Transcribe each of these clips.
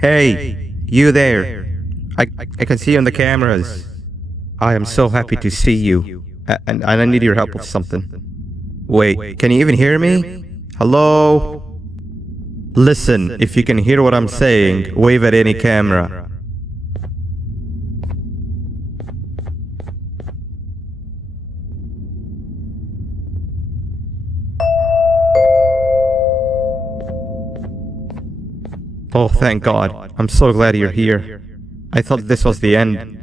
Hey, you there. I can see you on the cameras. I am so happy to see you. And I need your help with something. Wait, can you even hear me? Hello? Listen, if you can hear what I'm saying, wave at any camera. Oh, thank God. I'm so glad you're here. I thought this was the end.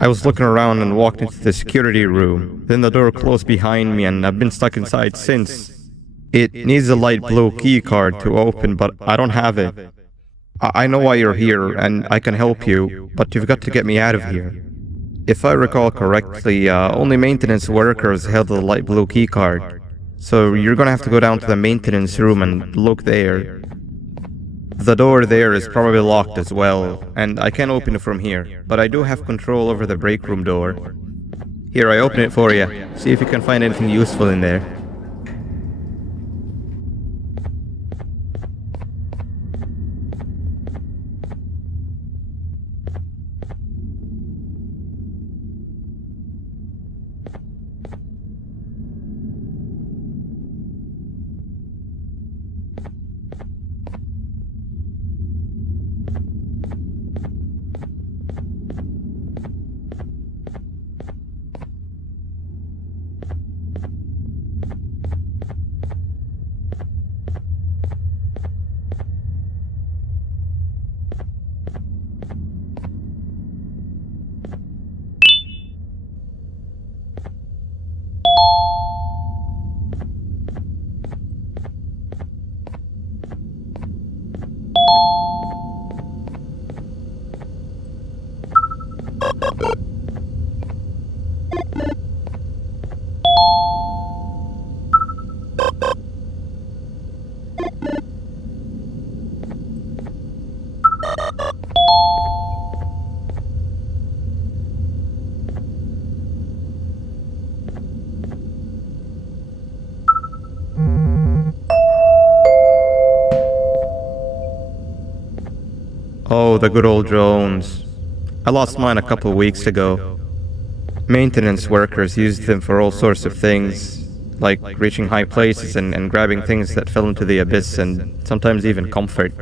I was looking around and walked into the security room. Then the door closed behind me and I've been stuck inside since. It needs a light blue key card to open, but I don't have it. I know why you're here and I can help you, but you've got to get me out of here. If I recall correctly, only maintenance workers held the light blue key card. So you're gonna have to go down to the maintenance room and look there. The door there is probably locked as well, and I can't open it from here, but I do have control over the break room door. Here, I open it for you. See if you can find anything useful in there. Oh, the good old drones. I lost mine a couple of weeks ago. Maintenance workers used them for all sorts of things, like reaching high places and grabbing things that fell into the abyss, and sometimes even comfort.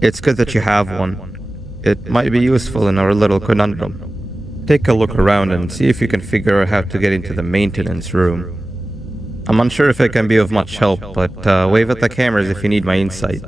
It's good that you have one. It might be useful in our little conundrum. Take a look around and see if you can figure out how to get into the maintenance room. I'm unsure if it can be of much help, but wave at the cameras if you need my insight.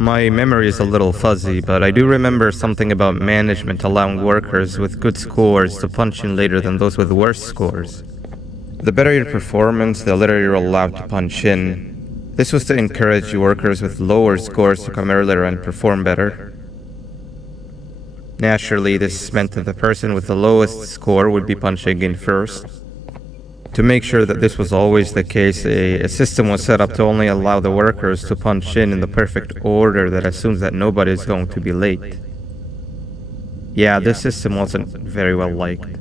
My memory is a little fuzzy, but I do remember something about management allowing workers with good scores to punch in later than those with worse scores. The better your performance, the later you're allowed to punch in. This was to encourage workers with lower scores to come earlier and perform better. Naturally, this meant that the person with the lowest score would be punching in first. To make sure that this was always the case, a system was set up to only allow the workers to punch in the perfect order that assumes that nobody is going to be late. Yeah, this system wasn't very well liked.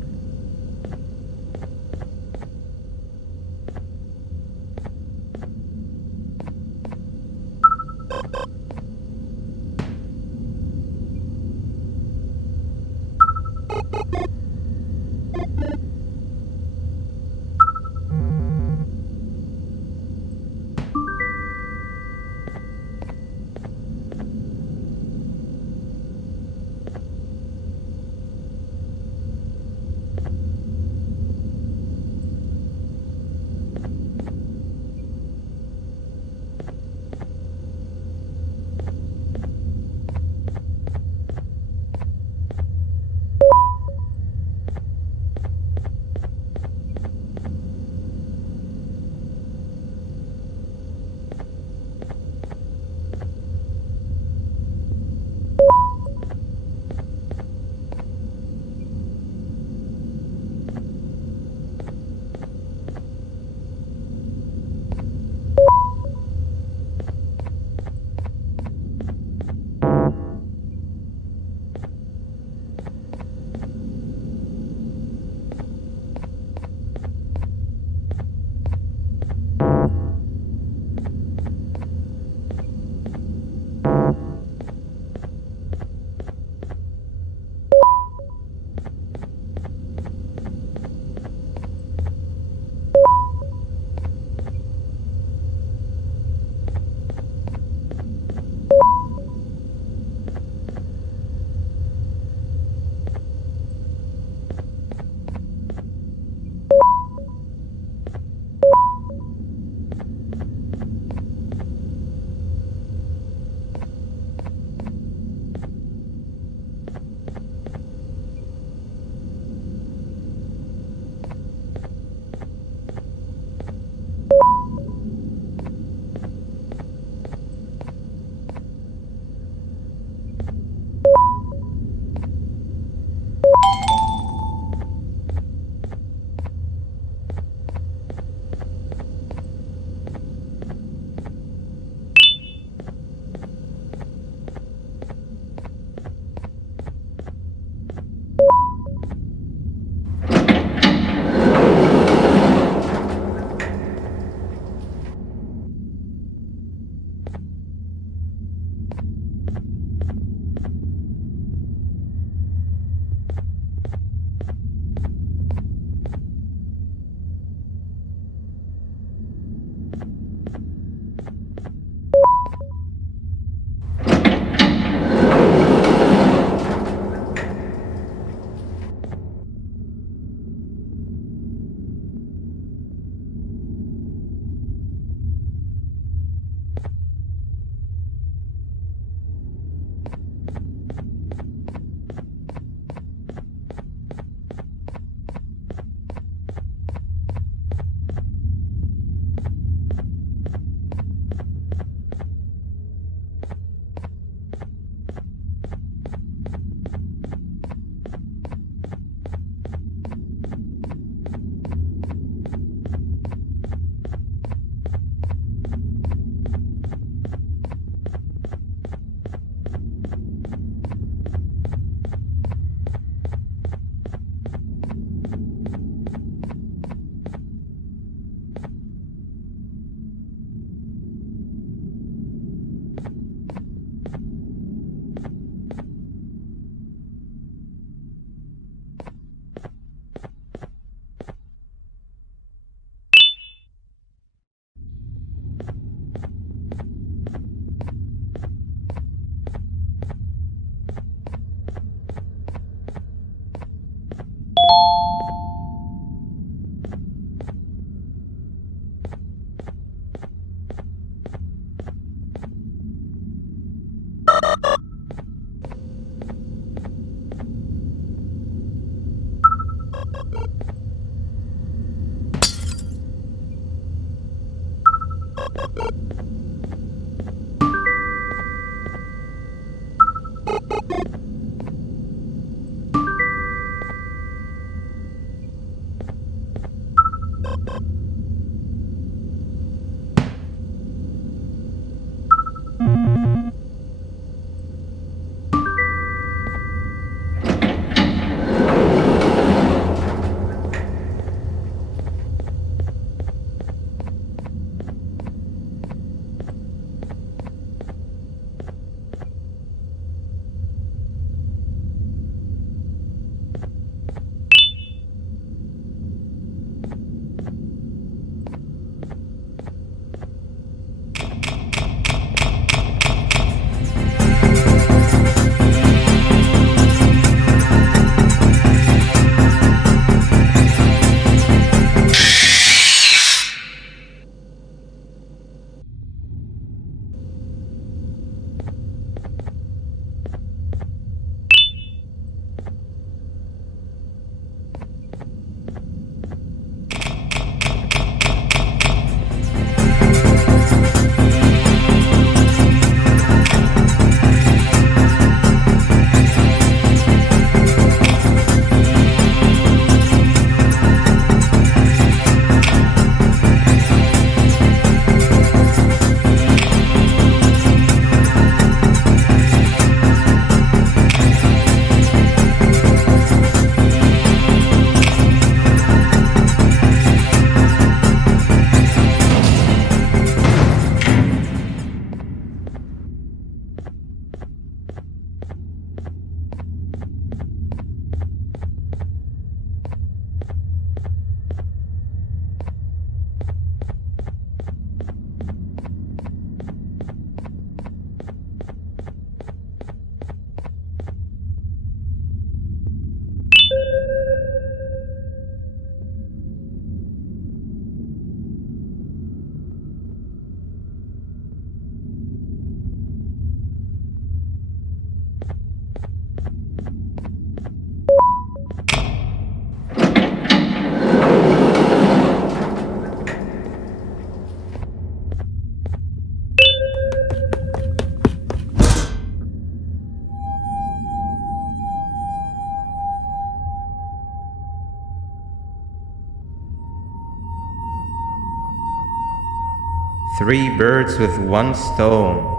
Three birds with one stone.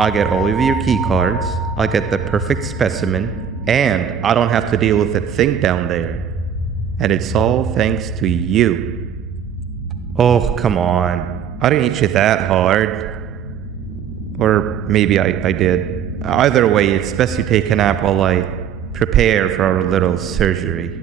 I get all of your key cards, I get the perfect specimen, and I don't have to deal with that thing down there. And it's all thanks to you. Oh, come on. I didn't hit you that hard. Or maybe I did. Either way, it's best you take a nap while I prepare for our little surgery.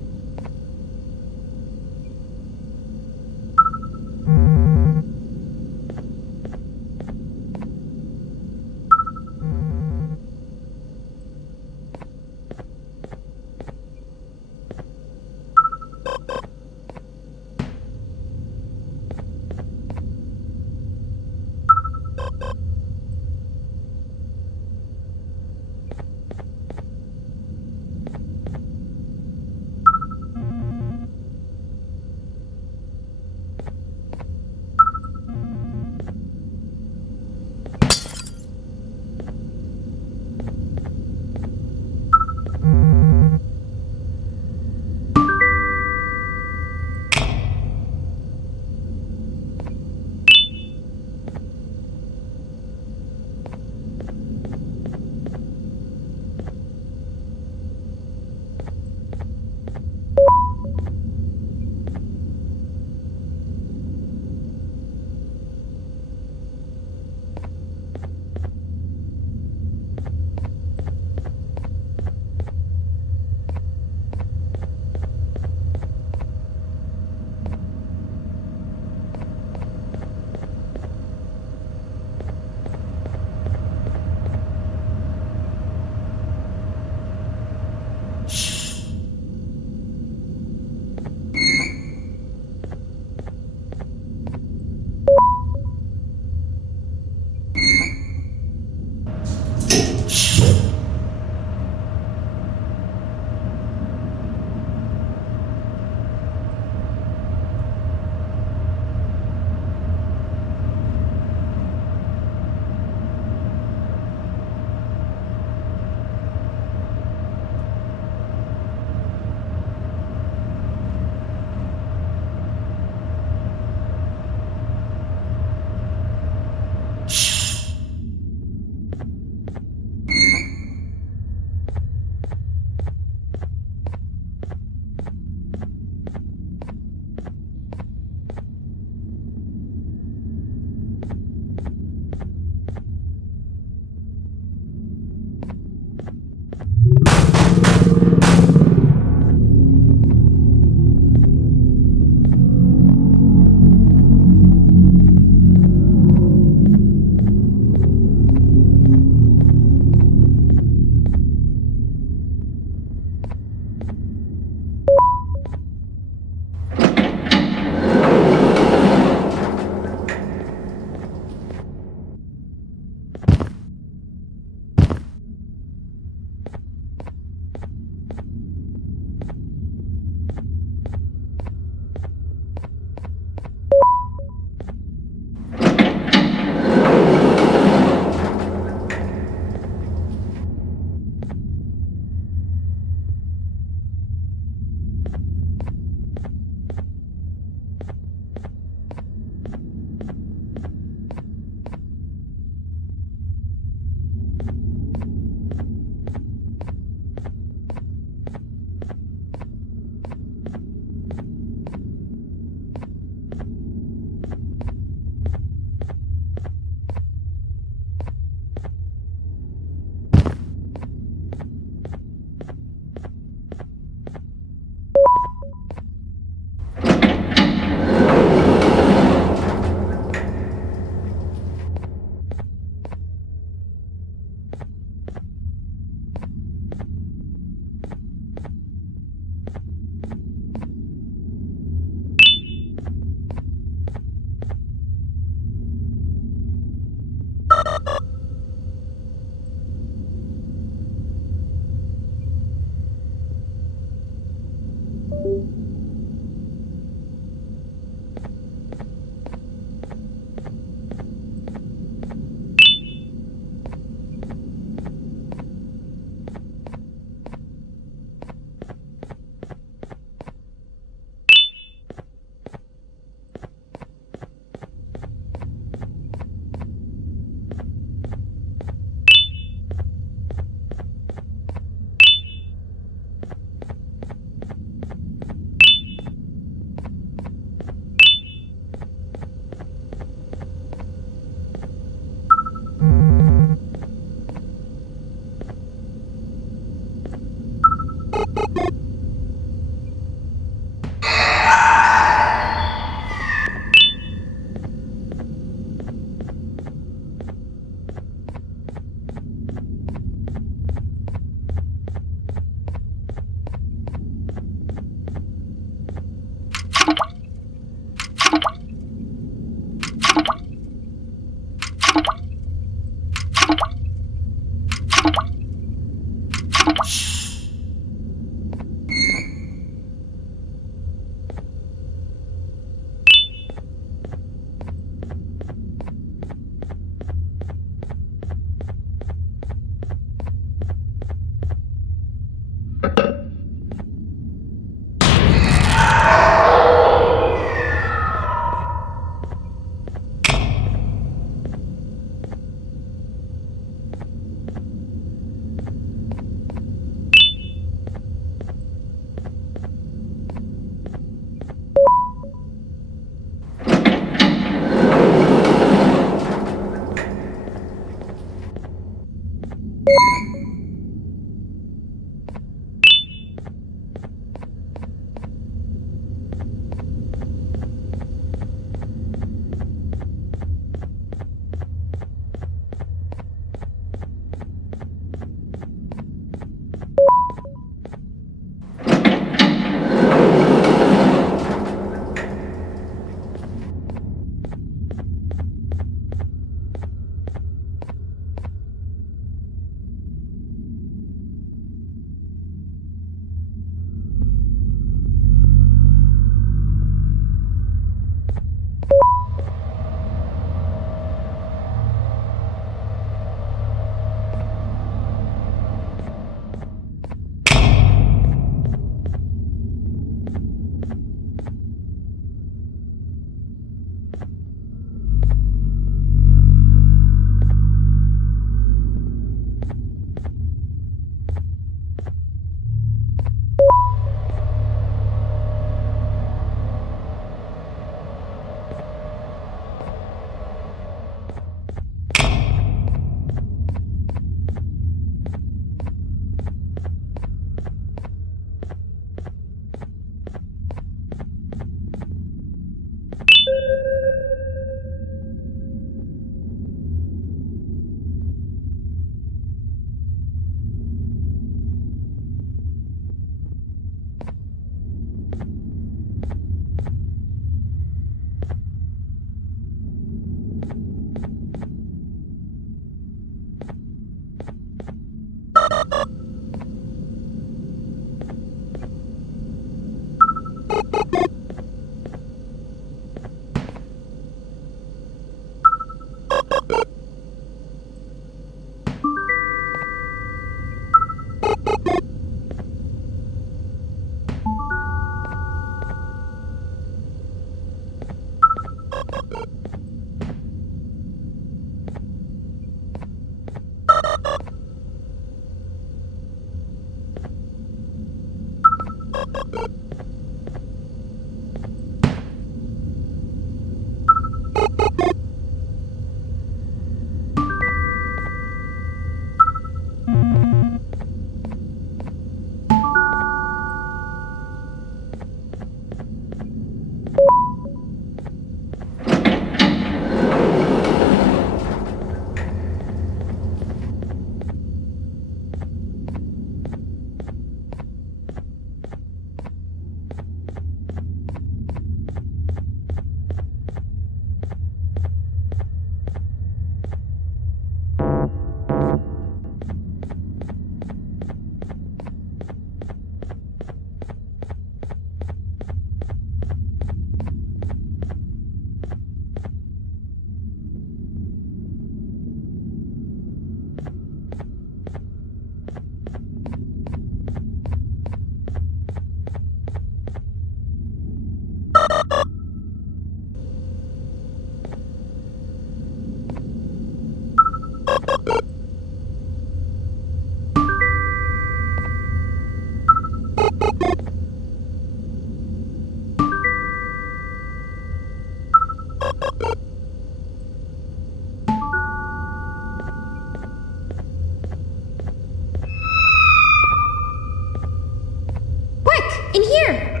In here!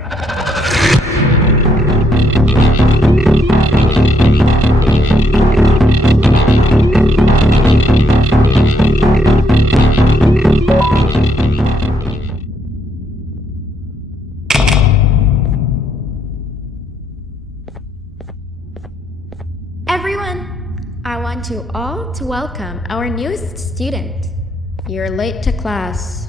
Everyone, I want you all to welcome our newest student. You're late to class.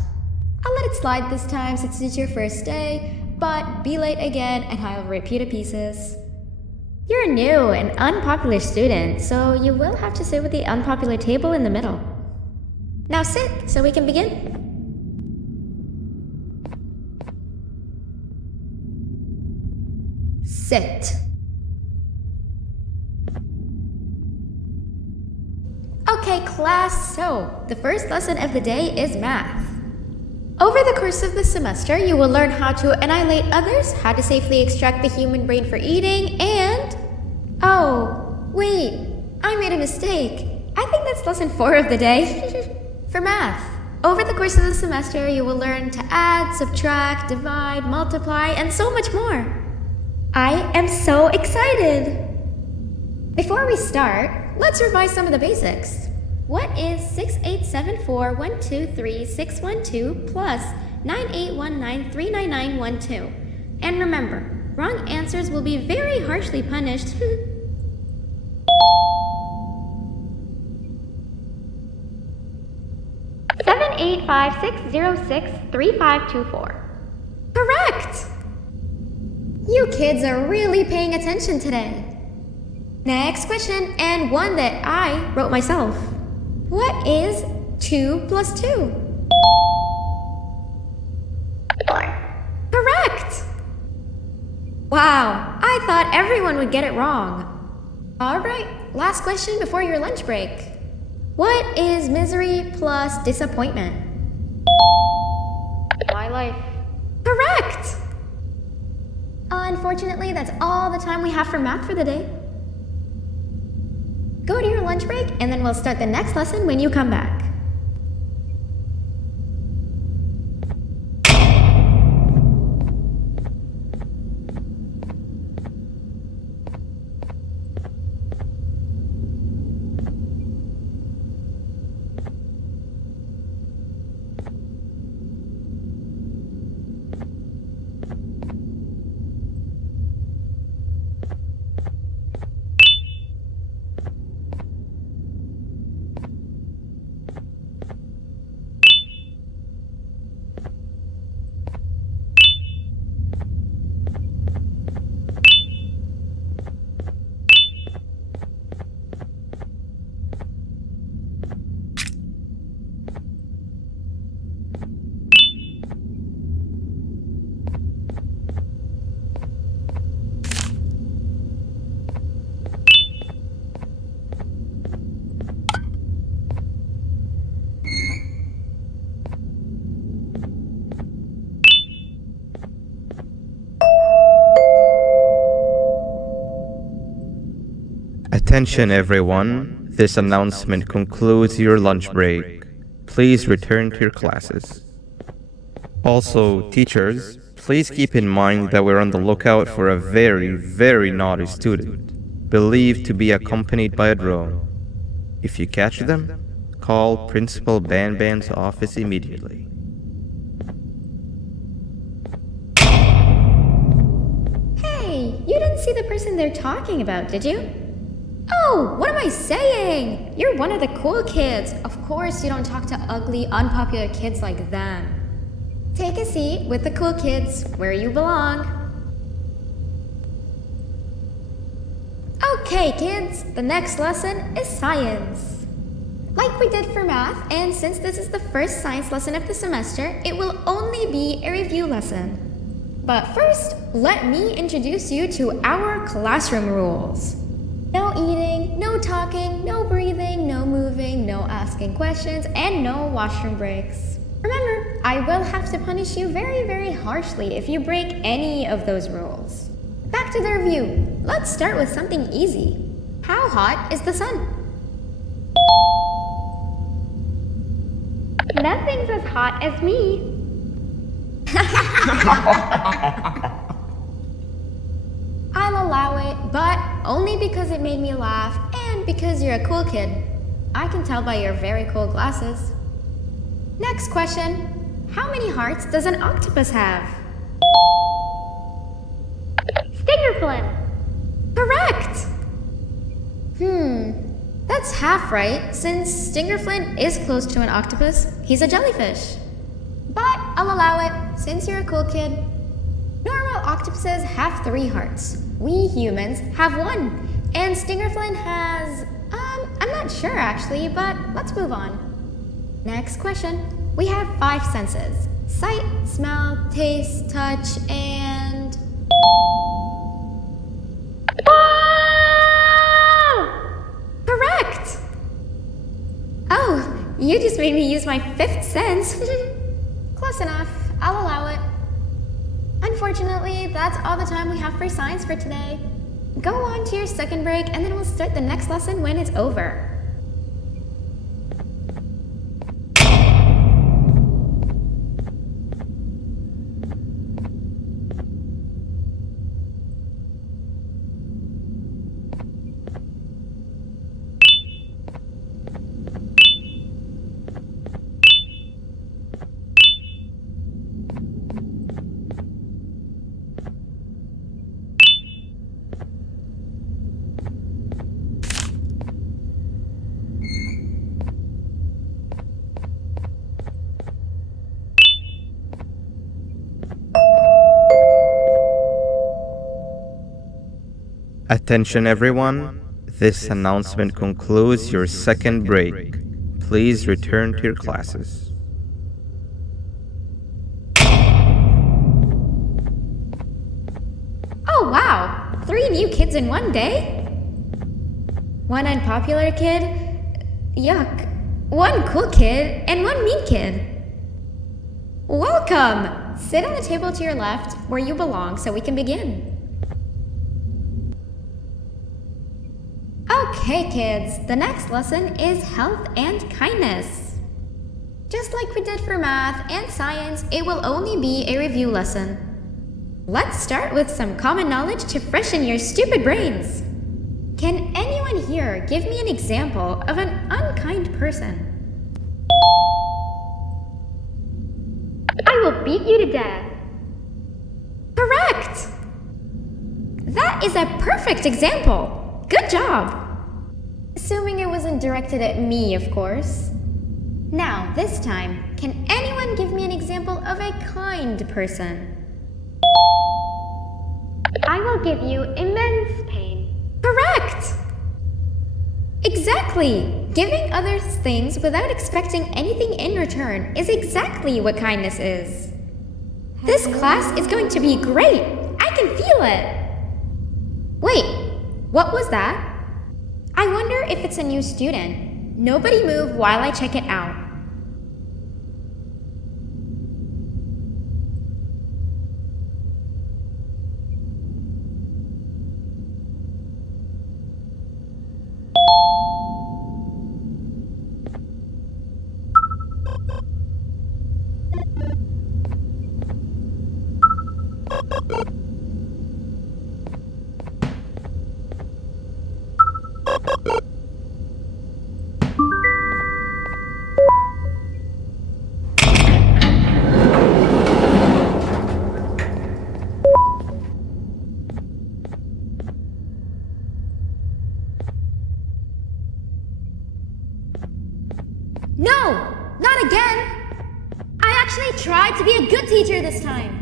I'll let it slide this time since it's your first day, but be late again and I'll rip you to pieces. You're a new and unpopular student, so you will have to sit with the unpopular table in the middle. Now sit so we can begin. Sit. Okay, class, so the first lesson of the day is math. Over the course of the semester, you will learn how to annihilate others, how to safely extract the human brain for eating, and... Oh, wait, I made a mistake. I think that's lesson 4 of the day. For math, over the course of the semester, you will learn to add, subtract, divide, multiply, and so much more. I am so excited! Before we start, let's revise some of the basics. What is 6874123612 plus 9819399912? And remember, wrong answers will be very harshly punished. 785-606-3524. Correct! You kids are really paying attention today. Next question, and one that I wrote myself. What is 2 plus 2? 4. Correct! Wow, I thought everyone would get it wrong. Alright, last question before your lunch break. What is misery plus disappointment? My life. Correct! Unfortunately, that's all the time we have for math for the day. Go to your lunch break, and then we'll start the next lesson when you come back. Attention everyone, this announcement concludes your lunch break. Please return to your classes. Also, teachers, please keep in mind that we're on the lookout for a very naughty student, believed to be accompanied by a drone. If you catch them, call Principal Banban's office immediately. Hey, you didn't see the person they're talking about, did you? Oh, what am I saying? You're one of the cool kids. Of course you don't talk to ugly, unpopular kids like them. Take a seat with the cool kids where you belong. Okay, kids, the next lesson is science. Like we did for math, and since this is the first science lesson of the semester, it will only be a review lesson. But first, let me introduce you to our classroom rules. No eating, no talking, no breathing, no moving, no asking questions, and no washroom breaks. Remember, I will have to punish you very harshly if you break any of those rules. Back to the review. Let's start with something easy. How hot is the sun? Nothing's as hot as me. I'll allow it, but only because it made me laugh and because you're a cool kid. I can tell by your very cool glasses. Next question. How many hearts does an octopus have? Stingerflint. Correct! That's half right, since Stingerflint is close to an octopus. He's a jellyfish. But I'll allow it, since you're a cool kid. Normal octopuses have 3 hearts. We humans have 1. And Stingerflint has... I'm not sure actually, but let's move on. Next question. We have 5 senses. Sight, smell, taste, touch, and... Correct! Oh, you just made me use my 5th sense. Close enough. I'll allow it. Unfortunately, that's all the time we have for science for today. Go on to your second break, and then we'll start the next lesson when it's over. Attention everyone, this announcement concludes your second break. Please return to your classes. Oh wow! 3 new kids in one day? 1 unpopular kid? Yuck. 1 cool kid and 1 mean kid. Welcome! Sit on the table to your left where you belong so we can begin. Okay, kids, the next lesson is health and kindness. Just like we did for math and science, it will only be a review lesson. Let's start with some common knowledge to freshen your stupid brains. Can anyone here give me an example of an unkind person? I will beat you to death. Correct! That is a perfect example. Good job! Assuming it wasn't directed at me, of course. Now, this time, can anyone give me an example of a kind person? I will give you immense pain. Correct! Exactly! Giving others things without expecting anything in return is exactly what kindness is. This class is going to be great! I can feel it! Wait, what was that? I wonder if it's a new student. Nobody move while I check it out. No! Not again! I actually tried to be a good teacher this time.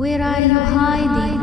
Where are you hiding?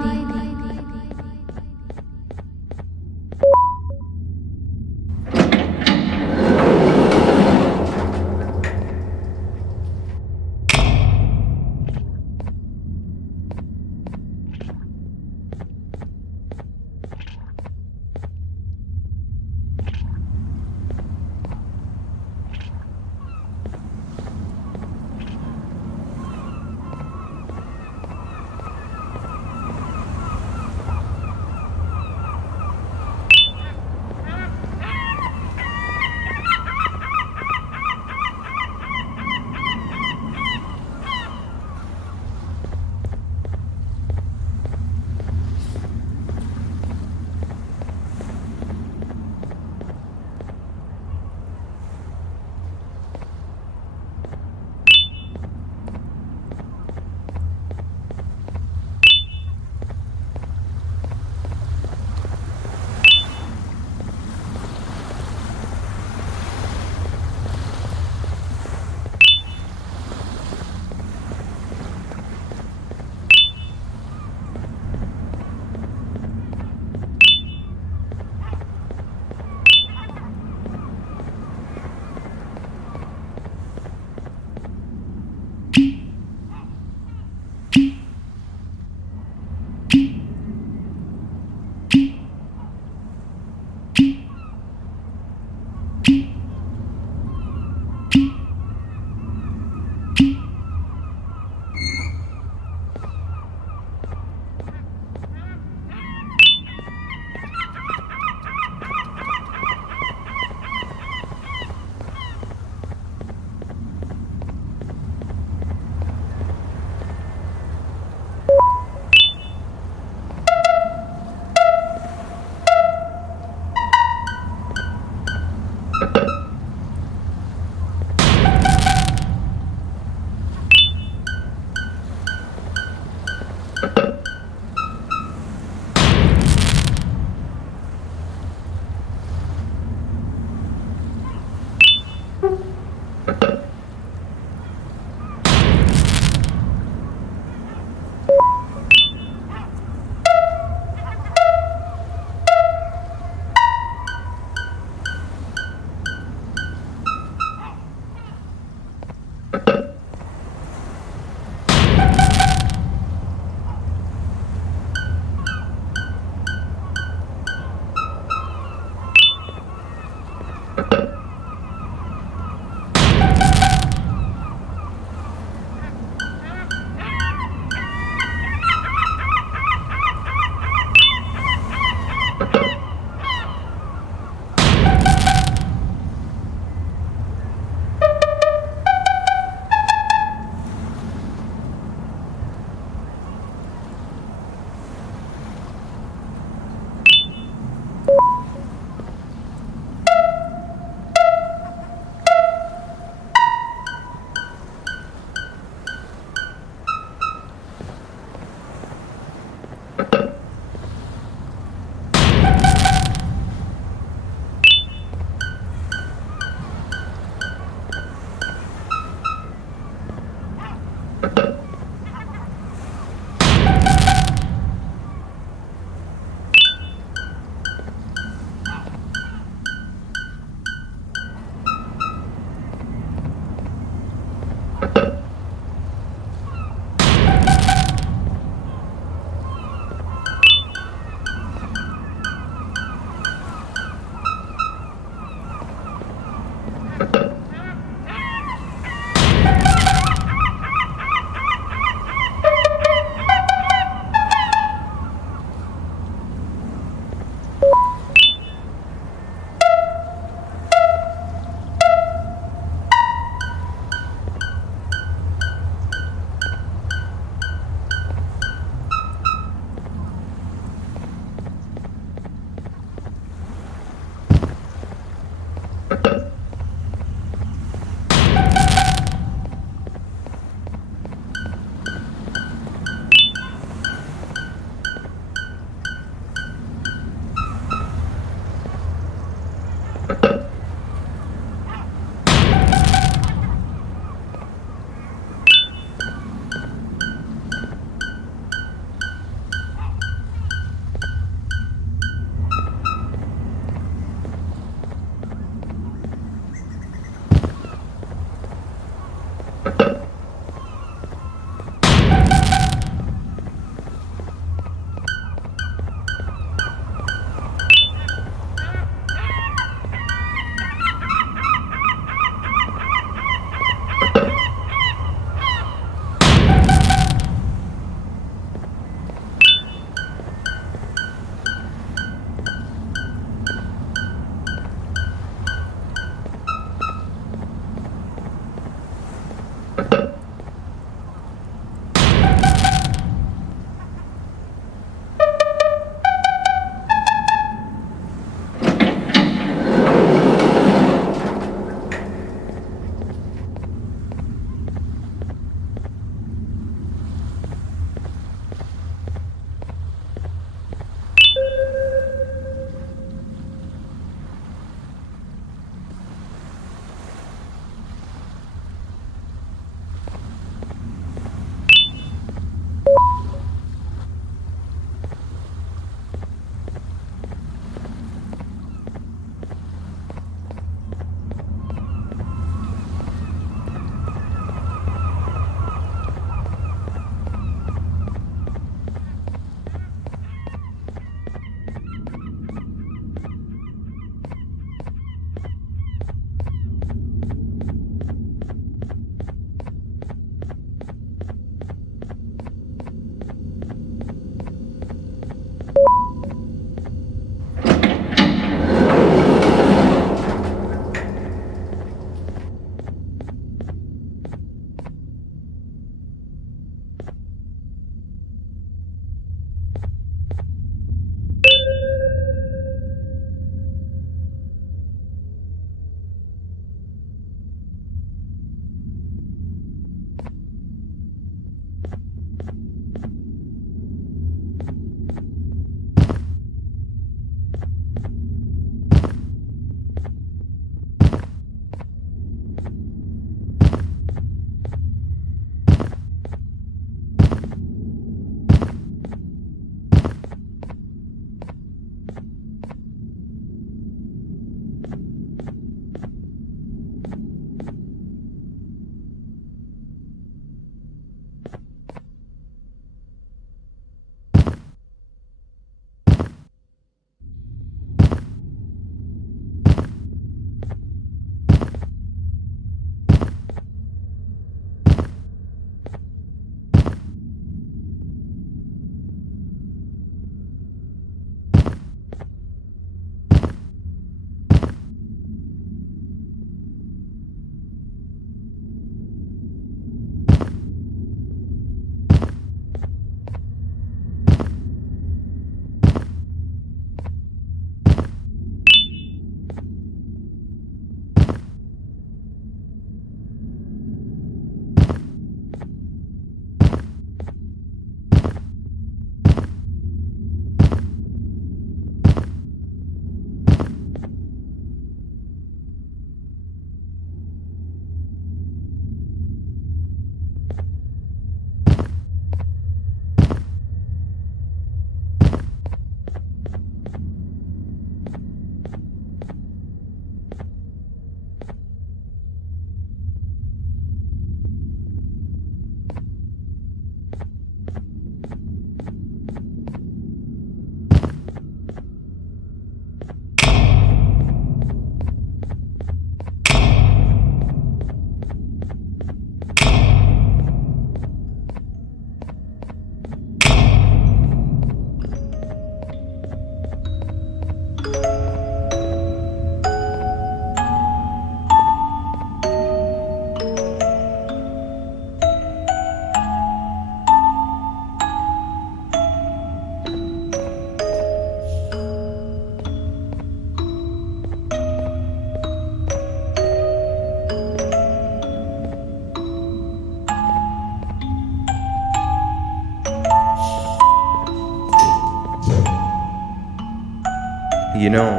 You know,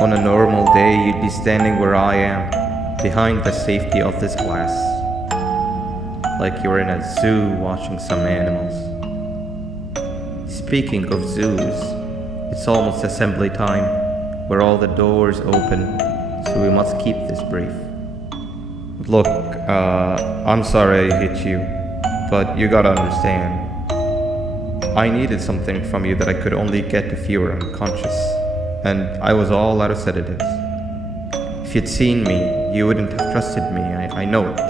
on a normal day you'd be standing where I am, behind the safety of this glass. Like you're in a zoo watching some animals. Speaking of zoos, it's almost assembly time, where all the doors open, so we must keep this brief. Look, I'm sorry I hit you, but you gotta understand. I needed something from you that I could only get if you were unconscious, and I was all out of sedatives. If you'd seen me, you wouldn't have trusted me, I know it.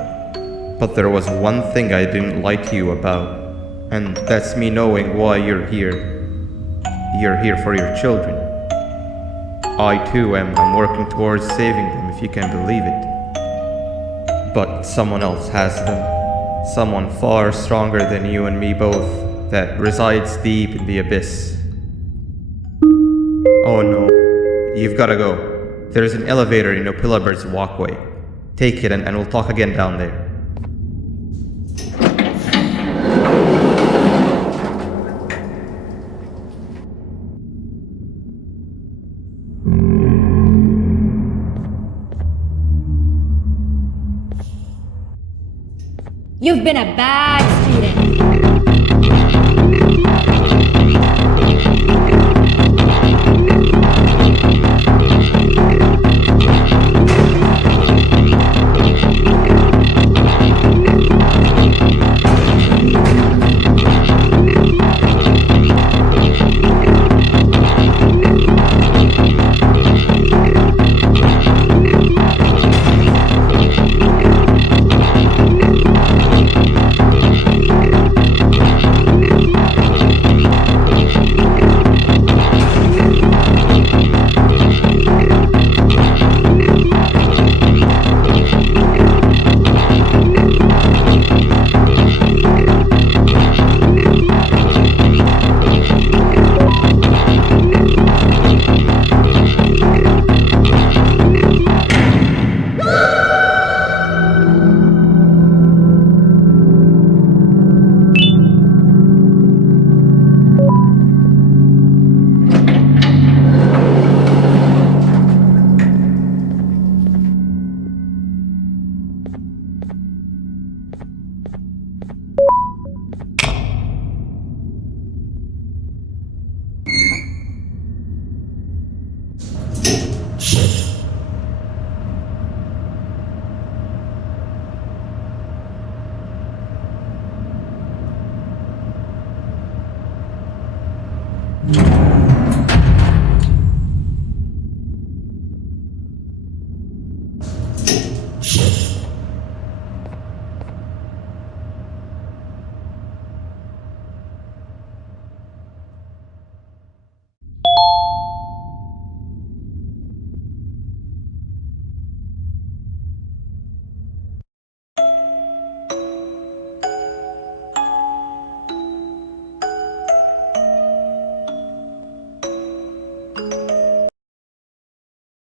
But there was one thing I didn't lie to you about, and that's me knowing why you're here. You're here for your children. I too am working towards saving them, if you can believe it. But someone else has them. Someone far stronger than you and me both, that resides deep in the abyss. Oh no, you've gotta go. There's an elevator in Opillabird's walkway. Take it and we'll talk again down there. You've been a bad student.